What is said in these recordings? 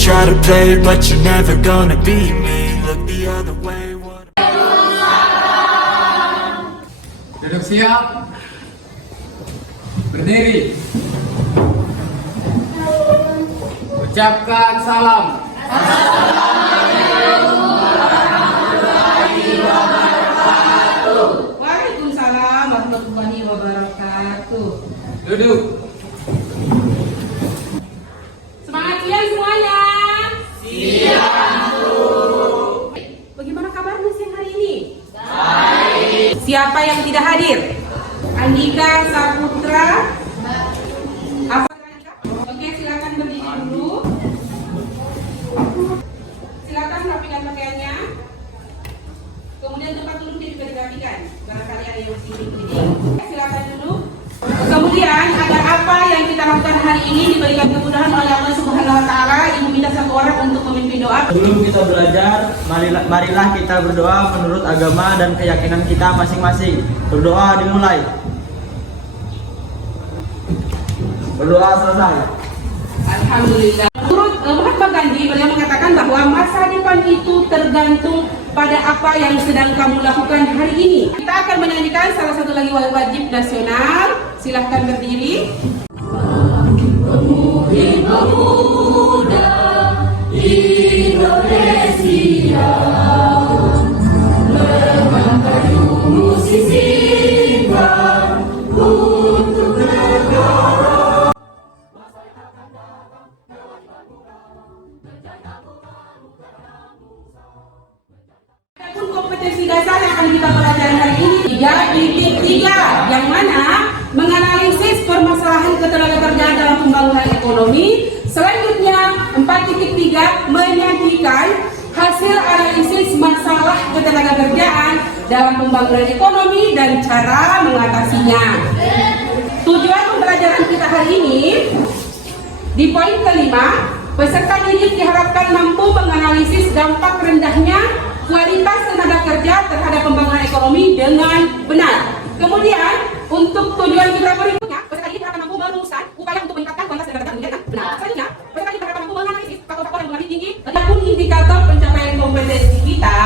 try to play it, but you're never gonna beat me. Look the other way. Duduk siap. Berdiri. Ucapkan salam. Waalaikumsalam warahmatullahi wabarakatuh. Duduk. Semangat siang semuanya. Siang, Bu. Bagaimana kabarnya siang hari ini? Baik. Siapa yang tidak hadir? Andika Saputra. Apa? Oke, silakan berdiri dulu. Silakan rapikan pakaiannya. Kemudian tempat duduknya juga dirapikan. Barangkali ada yang masih berdiri. Silakan duduk. Kemudian ada apa yang kita lakukan hari ini diberikan kemudahan oleh Allah Subhanahu Wa Taala. Ibu minta satu orang untuk memimpin doa. Sebelum kita belajar, marilah kita berdoa menurut agama dan keyakinan kita masing-masing. Berdoa dimulai. Berdoa selesai. Alhamdulillah. Menurut Mahatma Gandhi, beliau mengatakan bahwa masa depan itu tergantung pada apa yang sedang kamu lakukan hari ini. Kita akan menyanyikan salah satu lagi wajib nasional. Silahkan berdiri. Pemuda Indonesia, mengangkat musisi untuk negara. Adapun kompetensi dasar yang akan kita pelajari hari ini 3.3, yang mana menganalisis permasalahan ketenagakerjaan dalam pembangunan ekonomi. Selanjutnya 4.3 menyajikan hasil analisis masalah ketenagakerjaan dalam pembangunan ekonomi dan cara mengatasinya. Tujuan pembelajaran kita hari ini di poin kelima, peserta didik diharapkan mampu menganalisis dampak rendahnya kualitas tenaga kerja terhadap pembangunan ekonomi dengan benar. Kemudian untuk tujuan kita berikutnya, peserta didik diharapkan mampu merumuskan upaya untuk meningkatkan kualitas tenaga kerja dengan benar. Selanjutnya, peserta didik diharapkan mampu menganalisis faktor-faktor yang lebih tinggi ataupun indikator pencapaian kompetensi kita,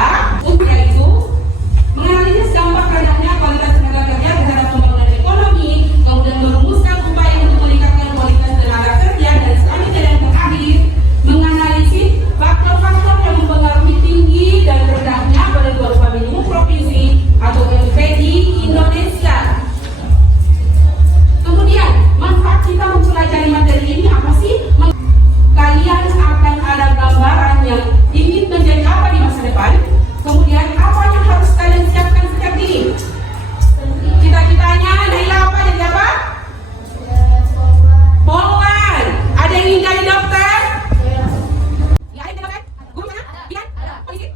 yaitu menganalisis dampak rendahnya kualitas tenaga kerja terhadap pembangunan ekonomi, kemudian merumuskan upaya untuk meningkatkan kualitas tenaga kerja, dan selanjutnya yang terakhir menganalisis faktor-faktor yang mempengaruhi tinggi dan rendahnya penentuan upah minimum provinsi atau UMP di Indonesia. Kemudian manfaat kita mempelajari materi ini apa sih? Kalian akan ada gambarannya ingin menjadi apa di masa depan. Kemudian apa yang harus kalian siapkan sejak dini? Cita-citanya Naila apa, jadi apa? Polwan. Ada yang ingin jadi dokter? Ya, ada dokter? Guru mana? Bian? Polisi?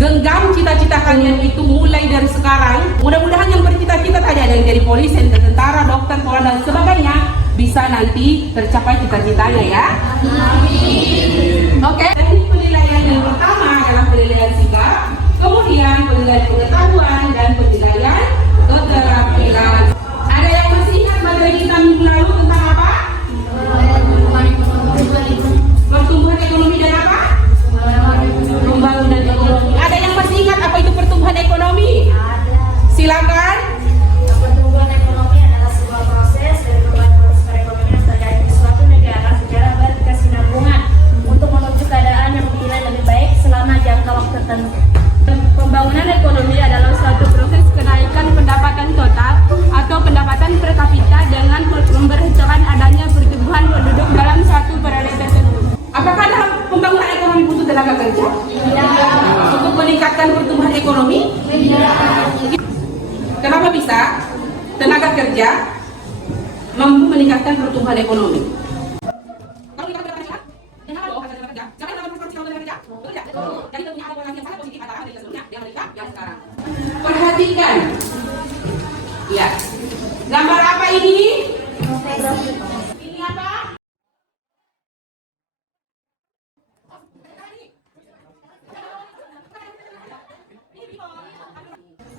Genggam cita-cita kalian itu mulai dari sekarang. Mudah-mudahan yang bercita-cita tadi ada yang jadi polisi, tentara, dokter, polwan dan sebagainya bisa nanti tercapai cita-citanya ya. Amin. Oke. Teknik penilaian yang pertama adalah penilaian sikap, kemudian penilaian pengetahuan dan penilaian keterampilan. Ada yang masih ingat materi kita minggu lalu tentang apa? Pertumbuhan ekonomi dan apa? Pembangunan ekonomi. Ada yang masih ingat apa itu pertumbuhan ekonomi? Silakan. Pertumbuhan ekonomi adalah sebuah proses dari perubahan proses perekonomian yang terjadi di suatu negara secara berkesinambungan untuk menuju keadaan yang dinilai lebih baik selama jangka waktu tertentu. Pembangunan ekonomi adalah suatu proses kenaikan pendapatan total atau pendapatan per kapita dengan memperhitungkan adanya pertumbuhan penduduk dalam suatu periode tertentu. Apakah dalam pembangunan ekonomi butuh tenaga kerja? Tidak. Untuk meningkatkan pertumbuhan ekonomi? Tidak. Kenapa bisa tenaga kerja mampu meningkatkan pertumbuhan ekonomi? Kalau kita berbicara dengan tenaga kerja, jangan dalam proporsi tenaga kerja. Betul tidak? Jadi tentunya ada korelasi yang sangat positif antara Amerika sebelumnya dengan Amerika yang sekarang. Perhatikan. Ya. Gambar apa ini? Ini apa?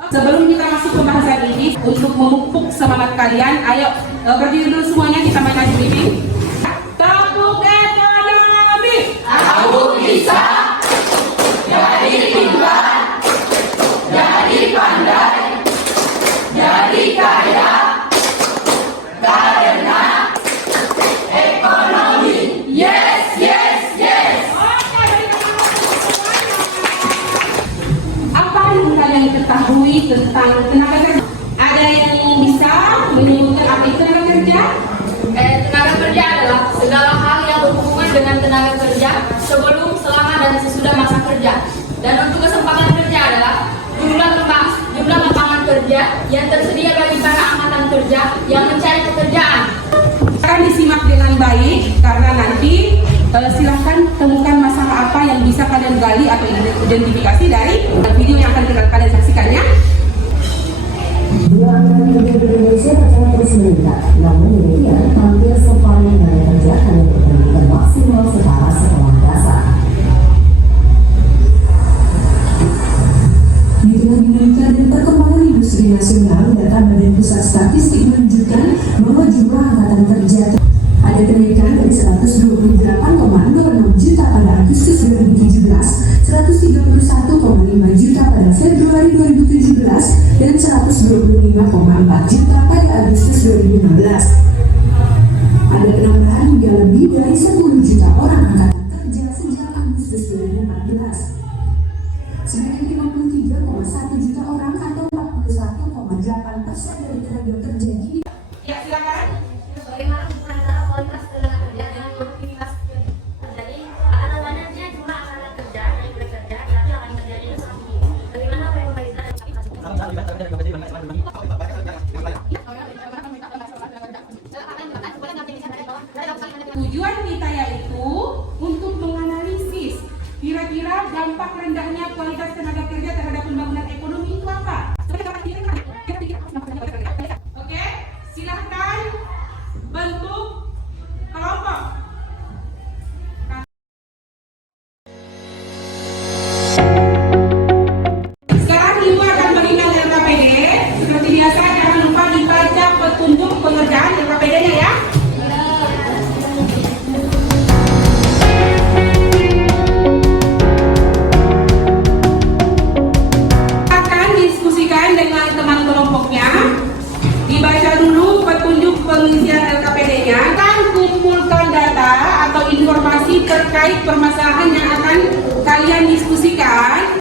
Sebelum kita masuk pembahasan ini, untuk memupuk semangat kalian, ayo berdiri dulu semuanya, kita main lagi briefing. Tepuk ekonomi. tentang tenaga kerja. Ada yang bisa menyebutkan apa itu tenaga kerja? Tenaga kerja adalah segala hal yang berhubungan dengan tenaga kerja sebelum, selama, dan sesudah masa kerja. Dan untuk kesempatan kerja adalah jumlah lapangan kerja yang tersedia bagi para angkatan kerja yang mencari pekerjaan. Akan disimak dengan baik karena nanti silahkan temukan masalah apa yang bisa kalian gali atau identifikasi dari video yang akan kalian saksikannya. Dua anggaran kerja di Indonesia tercatat terus meningkat, namun demikian hampir separuh tenaga kerja hanya berpendidikan maksimal setara sekolah dasar. Di tengah dinamika dan perkembangan industri nasional, data Badan Pusat Statistik menunjukkan bahwa jumlah angkatan kerja ada kenaikan dari 128,06 juta pada Agustus 2017, 131,5 juta pada Februari 2017, dan 125,4 juta pada Agustus 2016. Ada penambahan hingga lebih dari 10 juta orang angkatan kerja sejak Agustus 2014. Sebanyak 53,1 juta orang atau 41,8% dari tenaga kerja di Ya, silakan. Bagaimana hubungan antara kualitas tenaga kerja dengan produktivitas kerja? Jadi, akan adanya jumlah angkatan kerja yang bekerja, tapi akan terjadi itu sangat tinggi. Bagaimana pemerintah Tujuan kita yaitu untuk menganalisis kira-kira dampak rendahnya kualitas tenaga kerja terhadap pembangunan ekonomi itu apa? Oke, silahkan bentuk kelompok. Sekarang Ibu akan mengingat LKPD. Seperti biasa jangan lupa dibaca petunjuk pengerjaan LKPD-nya ya. Akan diskusikan dengan teman kelompoknya. Dibaca dulu petunjuk pengisian LKPD-nya. Akan kumpulkan data atau informasi terkait permasalahan yang akan kalian diskusikan.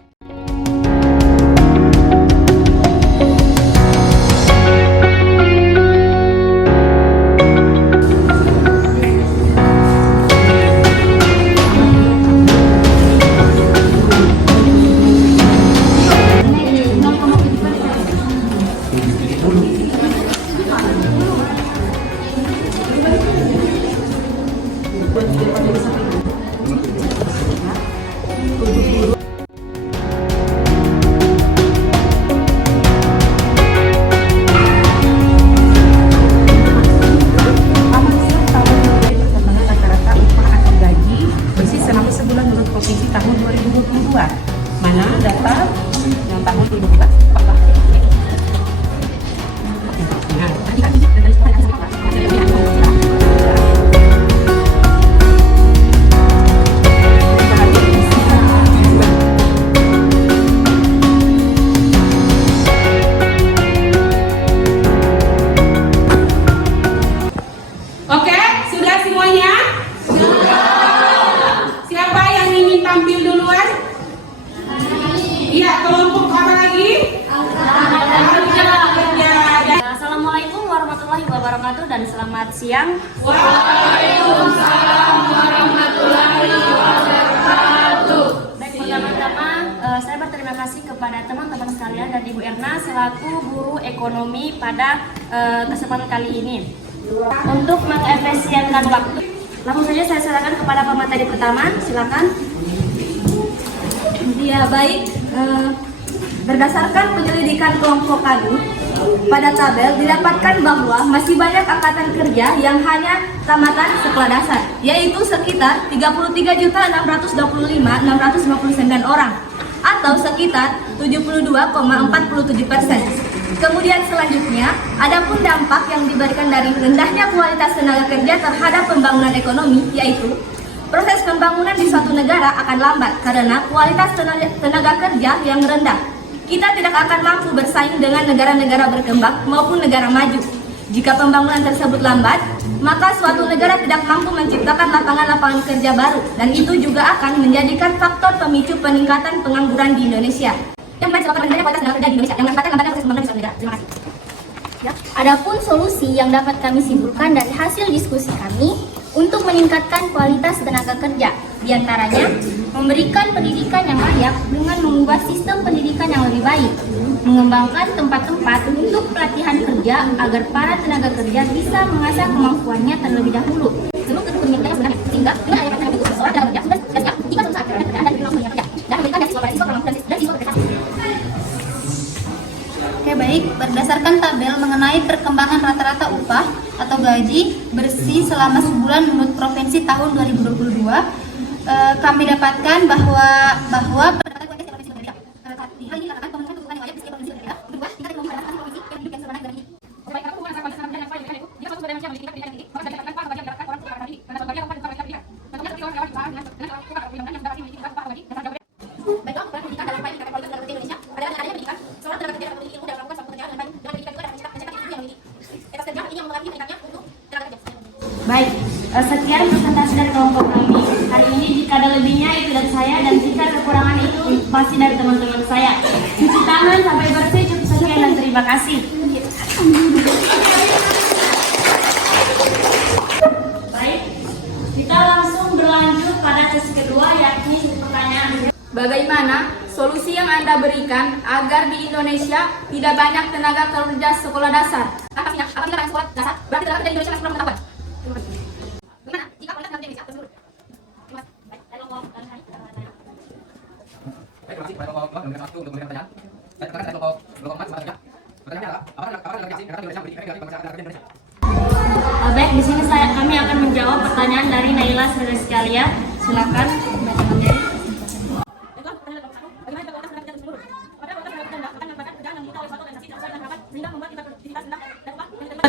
Mana data yang tahun 2012? Oke, sudah semuanya? Siapa yang ingin tampil duluan? Iya, kelompok apa lagi? Assalamualaikum warahmatullahi wabarakatuh dan selamat siang. Waalaikumsalam warahmatullahi wabarakatuh. Baik, pertama-tama saya berterima kasih kepada teman-teman sekalian dan Ibu Erna selaku guru ekonomi pada kesempatan kali ini. Untuk mengefisienkan waktu, langsung saja saya silakan kepada pemateri pertama, silakan. Ya baik, berdasarkan penyelidikan kelompok kami, pada tabel didapatkan bahwa masih banyak angkatan kerja yang hanya tamatan sekolah dasar, yaitu sekitar 33.625.659 orang atau sekitar 72,47%. Kemudian selanjutnya, adapun dampak yang diberikan dari rendahnya kualitas tenaga kerja terhadap pembangunan ekonomi, yaitu proses pembangunan di suatu negara akan lambat karena kualitas tenaga kerja yang rendah. Kita tidak akan mampu bersaing dengan negara-negara berkembang maupun negara maju. Jika pembangunan tersebut lambat, maka suatu negara tidak mampu menciptakan lapangan-lapangan kerja baru, dan itu juga akan menjadikan faktor pemicu peningkatan pengangguran di Indonesia. yang memang disebabkan rendahnya kualitas tenaga kerja di Indonesia yang mengakibatkan lambatnya proses pembangunan di suatu negara. Terima kasih. Ya. Adapun solusi yang dapat kami simpulkan dari hasil diskusi kami untuk meningkatkan kualitas tenaga kerja, diantaranya memberikan pendidikan yang layak dengan mengubah sistem pendidikan yang lebih baik, mengembangkan tempat-tempat untuk pelatihan kerja agar para tenaga kerja bisa mengasah kemampuannya terlebih dahulu sebelum kedudukannya kerja sebenarnya, sehingga dengan adanya program itu seseorang tenaga kerja sudah siap jika suatu saat kerjaan dan langsung kerja dan memberikan beasiswa pada siswa dan siswa berprestasi. Oke baik, berdasarkan tabel mengenai perkembangan rata-rata upah atau gaji bersih selama sebulan menurut provinsi tahun 2022, kami dapatkan bahwa pendapatan kualitas provinsi berbeda. Hal ini akan pemenuhan kebutuhan yang layak di setiap provinsi berbeda. Kedua, tingkat ekonomi pada masing-masing provinsi yang duduk sebenarnya negara ini. Baiklah, pendidikan dalam upaya meningkatkan kualitas tenaga kerja Indonesia adalah adanya pendidikan seorang tenaga kerja dapat memiliki ilmu dan melakukan suatu pekerjaan dengan baik dengan pendidikan juga dapat mencetak ilmu yang memiliki etos kerja ini yang mempengaruhi meningkatnya untuk tenaga kerja. Baik, sekian presentasi dari kelompok kami. Hari ini jika ada lebihnya itu dari saya dan jika kekurangan itu pasti dari teman-teman saya. Cuci tangan sampai bersih, cukup sekian dan terima kasih. Baik, kita langsung berlanjut pada sesi kedua yakni sesi pertanyaan. Bagaimana solusi yang Anda berikan agar di Indonesia tidak banyak tenaga kerja sekolah dasar? Apabila banyak sekolah dasar, berarti tenaga kerja di Indonesia masih kurang pengetahuan. Bagaimana jika kualitas tenaga kerja Indonesia terus menurun? Baik, terima kasih kepada kelompok memberikan waktu untuk memberikan pertanyaan. Saya persilakan kelompok emas sebagai kerja. Pertanyaannya adalah apakah delegasi negara Indonesia memiliki efek dari pengusahaan tenaga kerja Indonesia? Baik, di sini kami akan menjawab pertanyaan dari Naila saudara sekalian. Silakan baca materi.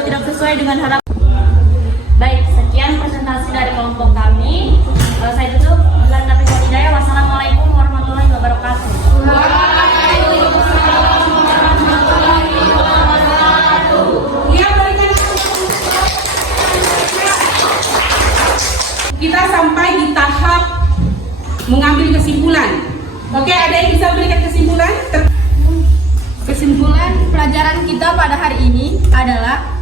Tidak sesuai dengan harapan. Baik, sekian presentasi dari kelompok kami. Saya tutup. Bilang taufiq wal hidayah. Wassalamualaikum warahmatullahi wabarakatuh. Kita sampai di tahap mengambil kesimpulan. Oke, ada yang bisa berikan kesimpulan? Kesimpulan pelajaran kita pada hari ini adalah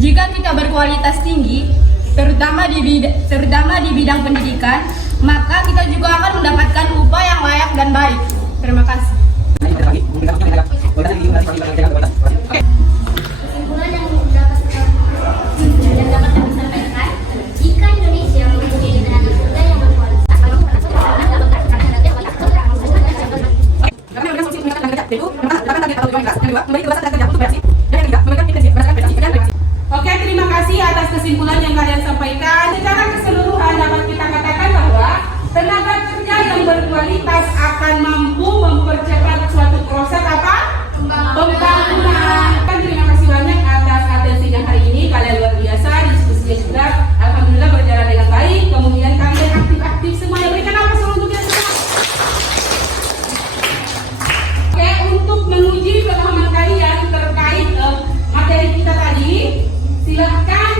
jika kita berkualitas tinggi, terutama di bidang pendidikan, maka kita juga akan mendapatkan upah yang layak dan baik. Terima kasih. Kesimpulan yang dapat kami sampaikan, jika Indonesia mempunyai tenaga kerja yang berkualitas, Oke, terima kasih atas kesimpulan yang kalian sampaikan. Secara keseluruhan dapat kita katakan bahwa tenaga kerja yang berkualitas akan mampu mempercepat suatu proses apa? Pembangunan. Terima kasih banyak atas atensinya hari ini. Kalian luar biasa, diskusinya juga alhamdulillah berjalan dengan baik. Kemudian kalian aktif-aktif semuanya. Berikan apa selanjutnya? Oke, untuk menguji pemahaman kalian terkait materi kita tadi, silahkan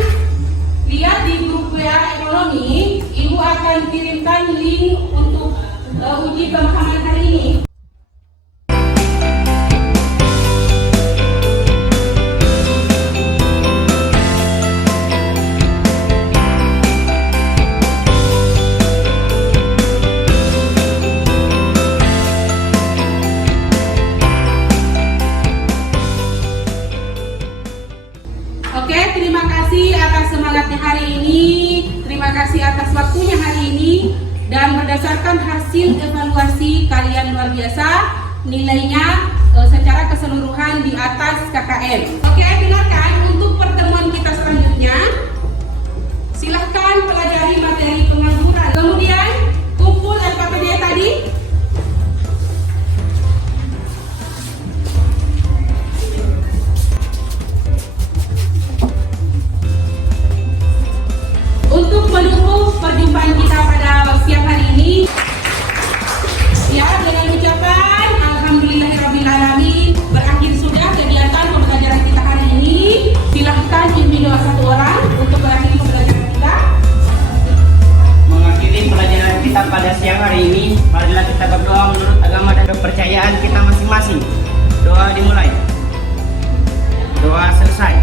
lihat di grup WA ekonomi. Ibu akan kirimkan link untuk uji pemahaman hari ini. Oke, terima kasih atas semangatnya hari ini. Terima kasih atas waktunya hari ini. Dan berdasarkan hasil evaluasi kalian luar biasa, nilainya secara keseluruhan di atas KKM. Oke, dengarkan untuk pertemuan kita selanjutnya. Silahkan pelajari materi pengangguran. Kemudian kumpul LKPD tadi. Untuk menutup perjumpaan kita pada siang hari ini, ya, dengan ucapan alhamdulillahirrabbilalamin, berakhir sudah kegiatan pembelajaran kita hari ini. masing-masing. Doa dimulai. Doa selesai.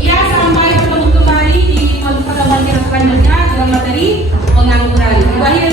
Ya, sampai bertemu kembali di pertemuan kita selanjutnya dalam materi pengangguran. Akhir